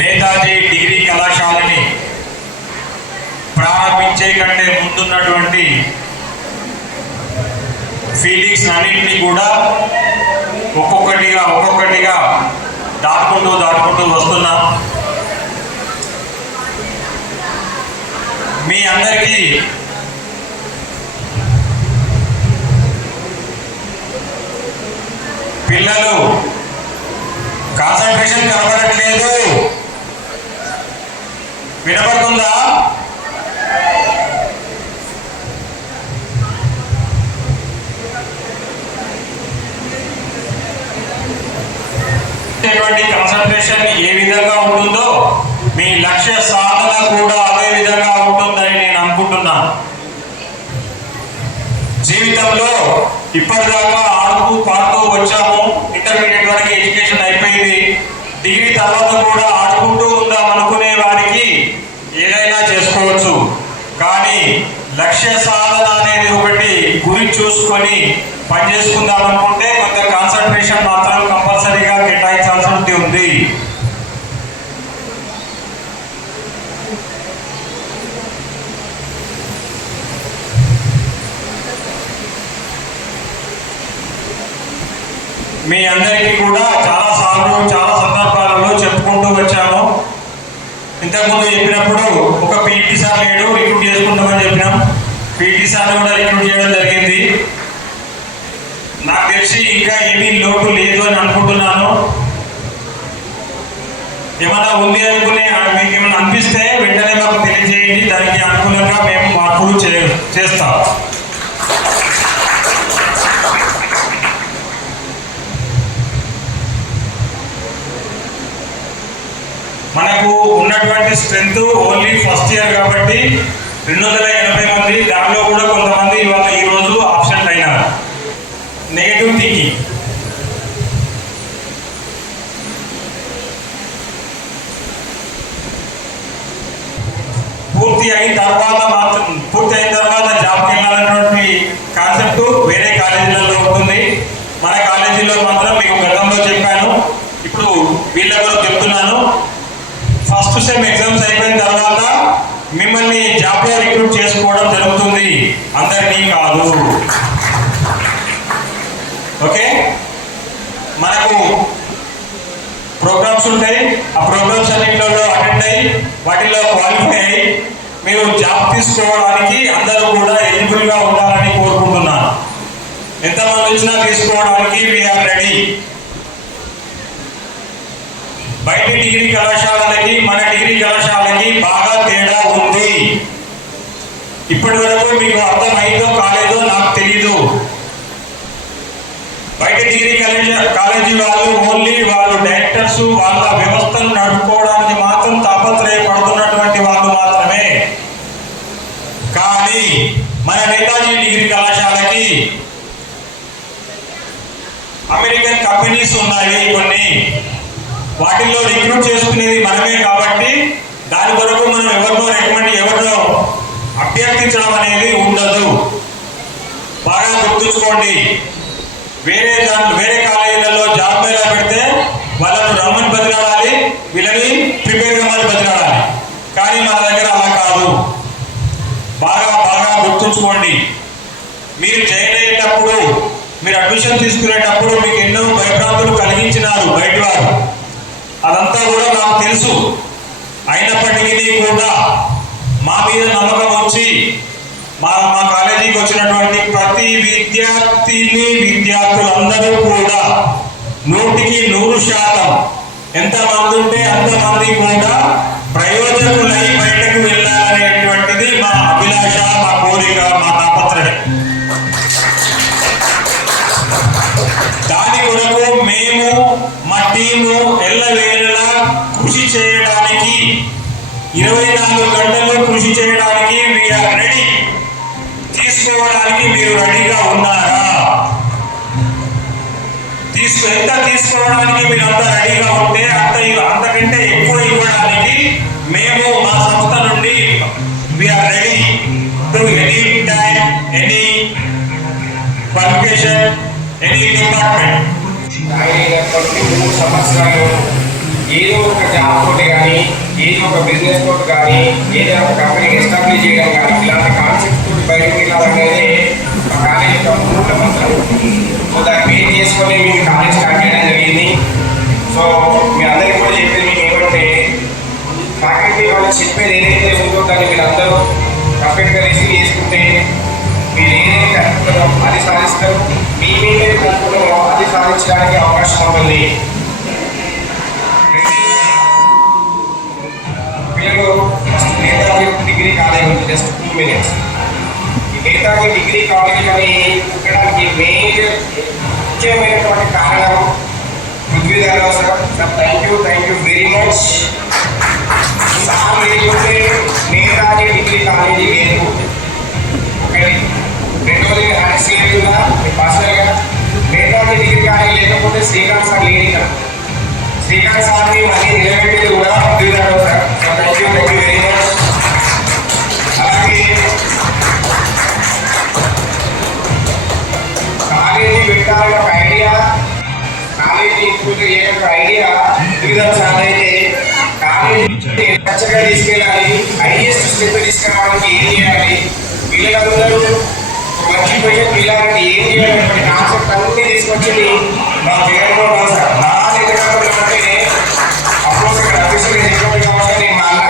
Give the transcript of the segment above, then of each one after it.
Netaji degree కళాశాలని ప్రారంభించే కంటే ముందున్నటువంటి ఫీలింగ్స్ అన్నింటినీ కూడా ఒక్కొక్కటిగా దాటుకుంటూ వస్తున్నాం. మీ అందరికీ పిల్లలు కాన్సంట్రేషన్ కనబడట్లేదు, వినపడుతుందా? కాన్సంట్రేషన్ ఏ విధంగా ఉంటుందో మీ లక్ష్య సాధన కూడా అదే విధంగా ఉంటుందని నేను అనుకుంటున్నాను. జీవితంలో ఇప్పటిదాకా ఆడుతూ పాడుతూ వచ్చాము. ఇంటర్మీడియట్ వరకు ఎడ్యుకేషన్ అయిపోయింది. డిగ్రీ తర్వాత కూడా ఆడుకుంటూ ఉందాం అనుకునే వారికి ఏదైనా చేసుకోవచ్చు. కానీ లక్ష్య సాధన అనేది ఒకటి గురి చూసుకొని పనిచేసుకుందాం అనుకుంటే కొంత కాన్సన్ట్రేషన్ మాత్రం కంపల్సరీగా కేటాయించాల్సి ఉంది. మీ అందరికీ కూడా చాలా సందర్భాలలో చెప్పుకుంటూ వచ్చాము. ఇంతకుముందు చెప్పినప్పుడు ఒక పీటీ సార్ లేడు, రిక్రూట్ చేసుకుంటామని చెప్పినాం. పీటీ సార్ కూడా రిక్రూట్ చేయడం జరిగింది. నాకు తెలిసి ఇంకా ఏమీ లోటు లేదు అని అనుకుంటున్నాను. ఏమైనా ఉంది అనుకుని మీకు ఏమైనా అనిపిస్తే వెంటనే మాకు తెలియజేయండి. దానికి అనుకూలంగా మేము మార్పులు చేస్తాం. మనకు ఉన్నటువంటి స్ట్రెంత్ ఓన్లీ ఫస్ట్ ఇయర్ కాబట్టి 280 మంది. దానిలో కూడా కొంతమంది ఇవాళ ఈరోజు ఆబ్సెంట్ అయినారు. Negative thinking. పూర్తి అయిన తర్వాత జాబ్కి వెళ్ళాలన్నటువంటి కాన్సెప్ట్ వేరే కాలేజీలలో ఉంటుంది. మన కాలేజీలో మాత్రం మీకు గతంలో చెప్పాను, ఇప్పుడు వీళ్ళెవరో చెప్తున్నాను. ఫస్ట్ సెమ్ ఎగ్జామ్స్ అయిపోయిన తర్వాత మిమ్మల్ని జాబ్లో రిక్రూట్ చేసుకోవడం జరుగుతుంది, అందరినీ కాదు. ఓకే, మనకు ప్రోగ్రామ్స్ ఉంటాయి. ఆ ప్రోగ్రామ్స్ అన్నింటిలో అటెండ్ అయ్యి వాటిల్లో క్వాలిఫై అయ్యి మీరు జాబ్ తీసుకోవడానికి అందరూ కూడా ఎలిజిబుల్గా ఉండాలని కోరుకుంటున్నాను. ఎంతమంది వచ్చినా తీసుకోవడానికి వీఆర్ రెడీ. బయట డిగ్రీ కళాశాలకి మన డిగ్రీ కళాశాలకి బాగా తేడా ఉంది. ఇప్పటి వరకు మీకు అర్థమైందో కాలేదో నాకు తెలీదు. బయట డిగ్రీ కాలేజీ వాళ్ళు ఓన్లీ వాళ్ళు డైరెక్టర్స్ వాళ్ళ వ్యవస్థను నడుపుకోవడానికి మాత్రం తాపత్రయపడుతున్నటువంటి వాళ్ళు మాత్రమే. కానీ మన నేతాజీ డిగ్రీ కళాశాలకి అమెరికన్ కంపెనీస్ ఉన్నాయి కొన్ని. వాటిల్లో రిక్రూట్ చేసుకునేది మనమే కాబట్టి దాని కొరకు మనం ఎవరినో అభ్యర్థించడం అనేది ఉండదు. బాగా గుర్తుంచుకోండి. వేరే కాలేజీలలో జాబ్ మేళా పెడితే వాళ్ళను రమ్మని బతిలాడాలి, వీళ్ళని ప్రిపేర్ కమ్మని బతిలాడాలి. కానీ మన దగ్గర అలా కాదు. బాగా గుర్తుంచుకోండి. మీరు జాయిన్ అయ్యేటప్పుడు, మీరు అడ్మిషన్ తీసుకునేటప్పుడు మీకు ఎన్నో భయభ్రాంతులు కలిగించినారు బయట వారు. అదంతా కూడా నాకు తెలుసు. అయినప్పటికీ కూడా మా మీద నమ్మకం వచ్చి మా కాలేజీకి వచ్చినటువంటి ప్రతి విద్యార్థులందరూ కూడా 100% ఎంతమంది ఉంటే అంతమంది కూడా ప్రయోజకులై బయటకు వెళ్ళాలనేటువంటిది మా అభిలాష, మా కోరిక, మా తాపత్రయం. దాని కొరకు మేము మా టీము ఎల్లవేళలా కృషి చేయడానికి 24 గంటలు కృషి చేయడానికి వీఆర్ రెడీ. తీసుకోవడానికి మీరు రెడీగా ఉన్నారా? ఎంత తీసుకోవడానికి మీరు అంతా రెడీగా ఉంటే అంతకంటే ఎక్కువ ఇవ్వడానికి మేము మా సంస్థ నుండి we are ready to any time, any qualification, any department. 3 సంవత్సరాలు ఏదో ఒక జాబ్ తోటి కానీ, ఏదో ఒక బిజినెస్ తోటి కానీ, ఏదో ఒక కంపెనీ ఎస్టాబ్లిష్ చేయడం కానీ, ఇలాంటి కాన్సెప్ట్ తోటి బయటకు వెళ్ళాలనేది మా కాలేజ్ యొక్క మూల మంత్రం. సో దాన్ని బేస్ చేసుకొని మీకు కాలేజ్ స్టార్ట్ చేయడం జరిగింది. సో మీ అందరికీ కూడా చెప్పేది మీకు ఏమంటే, ఫ్యాకల్టీ వాళ్ళు చెప్పేది ఏదైతే ఉందో దాన్ని మీరు అందరూ పర్ఫెక్ట్గా రిసీవ్ చేసుకుంటే మీరు ఏదైతే అనుకుంటారో అది సాధిస్తారు. మీ ఏదైతే అనుకుంటారో అది సాధించడానికి అవకాశం ఉంటుంది. పిల్లలు first Netaji degree college just 2 minutes. ఈ నేతాజీ డిగ్రీ కాలేజ్ అని ఉండడానికి ముఖ్యమైనటువంటి కారణం Prithvidhar Rao sir. Sir thank you very much. Sir లేకుంటే నేతాజీ డిగ్రీ కాలేజీ లేదు. ఒకటి. రెండోది హ్యాండ్స్గా పర్సనల్గా నేతాజీ డిగ్రీ కాలేజీ లేకపోతే శ్రీకాంత్ సార్ లేనిక. శ్రీకాంత్ సార్ని మళ్ళీ నిలబెట్టేది కూడా Prithvidhar Rao sir. Thank you very much. అలాగే కాలేజీ పెట్టాలని ఒక ఐడియా, కాలేజీ ఇంప్రూవ్ చేయడం ఒక ఐడియా పృథ్వీధరరావు సార్ అయితే కాలేజీ ఖచ్చితంగా తీసుకెళ్ళాలి, హైయెస్ట్ స్టెప్ తీసుకురావడానికి ఏం చేయాలి, పిల్లలందరూ మంచి పొజిషన్ పిల్లలకి ఏం చేయాలనే కాన్సెప్ట్ అన్నీ తీసుకొచ్చింది మా జగన్మోహన్ రావు సార్. నా దగ్గర అంటే అప్పుడు ఇక్కడ అఫీషియల్గా చెప్పడం కావచ్చు, నేను మా అన్న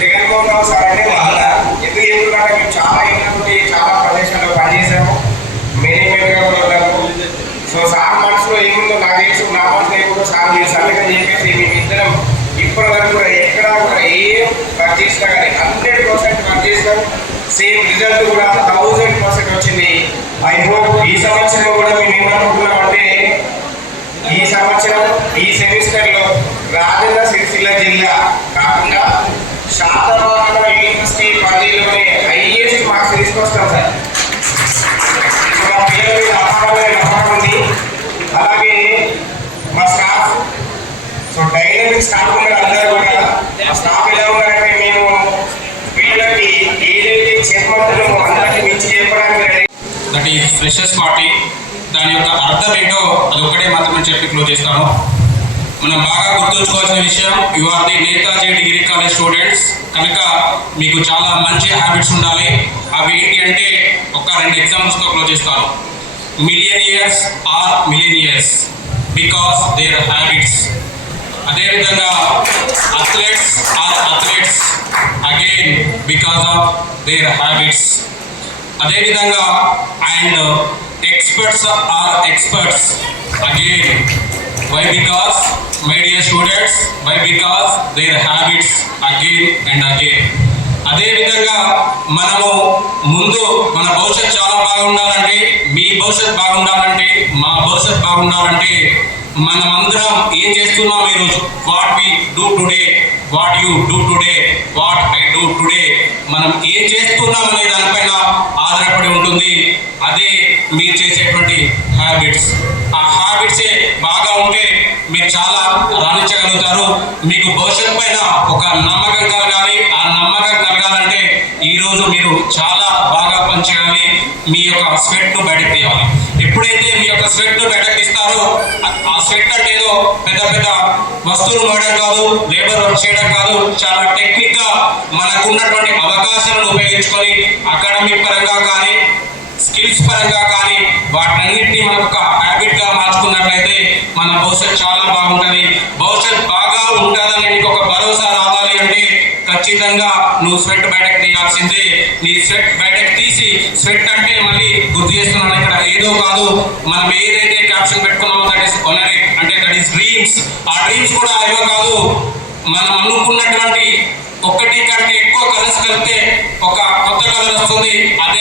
జగన్మోహన్ రావు సార్ అంటే మా అన్న. ఎందుకు చెప్తున్నారంటే మేము చాలా ఇంట్లో చాలా ప్రదేశాల్లో పనిచేసాము, మేనేజ్మెంట్గా కూడా ఉన్నాము. సో సార్ మనసులో ఏముందో నాకు తెలుసు, నా మనసులో ఏముందో సార్ తెలుసు. అందుకని చెప్పేసి మేమిద్దరం ఇప్పటి వరకు కూడా ఎక్కడ కూడా ఏం వర్క్ చేసినా కానీ 100% వర్క్ చేసినాం. సేమ్ రిజల్ట్ కూడా 1000% వచ్చింది. ఐ హోప్ ఈ సంవత్సరం కూడా మేము ఏమనుకుంటున్నామంటే, ఈ సంవత్సరం ఈ సెమిస్టర్లో రాజన్న సిరిసిల్ల జిల్లా కాకుండా శాతవాహన యూనివర్సిటీ పరిధిలోనే హైయెస్ట్ మార్క్స్ తీసుకొస్తాం సార్. మా పిల్లల మీద అపారమైన నమ్మకం ఉంది. అలాగే మా స్టాఫ్, సో డైనమిక్ స్టాఫ్ ఉన్నారు అందరూ కూడా. ఆ స్టాఫ్ ఎలా ఉన్నారంటే మేము పిల్లలకి ఏదైతే చెప్పమంటారో అందరికీ మించి చెప్పడానికి రెడీ. దట్ ఈ ఫ్రెషర్స్ పార్టీ, దాని యొక్క అర్థం ఏంటో అది ఒక్కటే మాత్రమే చెప్పి క్లోజ్ చేస్తాను. మనం బాగా గుర్తుంచుకోవాల్సిన విషయం, you are the Netaji degree college students. కనుక మీకు చాలా మంచి హ్యాబిట్స్ ఉండాలి. అవి ఏంటి అంటే ఒక 2 ఎగ్జాంపుల్స్తో క్లోజ్ చేస్తాను. Millionaires are millionaires because their habits. అదేవిధంగా athletes are athletes again because of their habits. అదేవిధంగా and experts are experts again why because my dear students, why because their habits again and again. అదేవిధంగా మనము ముందు మన భవిష్యత్ చాలా బాగుండాలంటే, మీ భవిష్యత్ బాగుండాలంటే, మా భవిష్యత్ బాగుండాలంటే మనమందరం ఏం చేస్తున్నాం ఈరోజు, what we do today, what you do today, what I do today, మనం ఏం చేస్తున్నాం అనే దానిపైన ఆధారపడి ఉంటుంది. అదే మీరు చేసేటువంటి హ్యాబిట్స్. ఆ హ్యాబిట్సే బాగా ఉంటే మీరు చాలా రాణించగలుగుతారు. మీకు భవిష్యత్ పైన ఒక నమ్మకం కలగాలి. ఆ నమ్మకం కలగాలంటే ఈరోజు మీరు చాలా బాగా పనిచేయాలి. మీ యొక్క స్వెట్ను బయటకు తీయాలి. ఎప్పుడైతే మీ యొక్క స్వెట్ను బయటకు తీస్తారో, ఆ స్వెట్ అంటే ఏదో పెద్ద పెద్ద వస్తువులు వాడడం కాదు, లేబర్ వర్క్ చేయడం కాదు, చాలా టెక్నిక్గా మనకు ఉన్నటువంటి అవకాశాలను ఉపయోగించుకొని అకాడమిక్ పరంగా కానీ, స్కిల్స్ పరంగా కానీ వాటన్నిటినీ మనం ఒక హ్యాబిట్గా మార్చుకున్నట్లయితే మన భవిష్యత్ చాలా బాగుంటుంది. భవిష్యత్ బాగా ఉంటుందని నీకు ఒక భరోసా రావాలి అంటే ఖచ్చితంగా నువ్వు స్వెట్ బయటకు తీయాల్సిందే. నీ స్వెట్ బయటకు తీసి, స్వెట్ అంటే మళ్ళీ గుర్తు చేస్తున్నాను ఇక్కడ ఏదో కాదు, మనం ఏదైతే క్యాప్షన్ పెట్టుకున్నామో దట్ ఈస్ ఓనరీ, అంటే దట్ ఈస్ డ్రీమ్స్. ఆ డ్రీమ్స్ కూడా ఏవో కాదు, మనం అనుకున్నటువంటి ఒకటి కంటే ఎక్కువ కలర్స్ కలిపితే ఒక కొత్త కలర్ వస్తుంది. అదే